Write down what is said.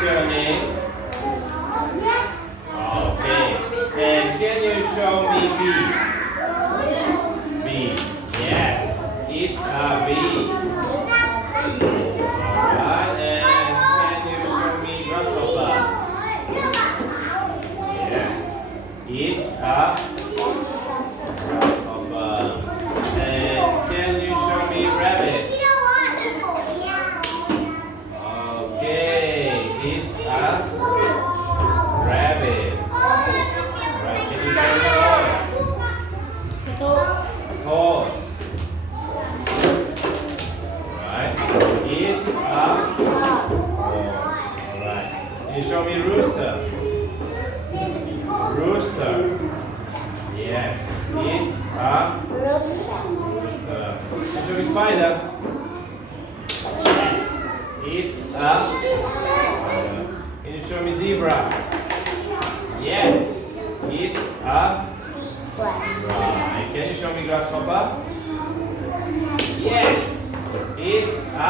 What's your name? Okay. And can you show me bee? Bee. Yes, it's a bee. Alright, and can you show me grasshopper? Yes, it's a grasshopper. And can you show me rabbit? Okay, it's a rabbit. Right, can you show me horse? Right, it's a horse. Alright, can you show me rooster? Rooster. Yes, it's a rooster. Can you show me spider? Yes, it's a spider. Can you show me zebra? Yes, it's a zebra. And can you show me grasshopper? Yes, it's a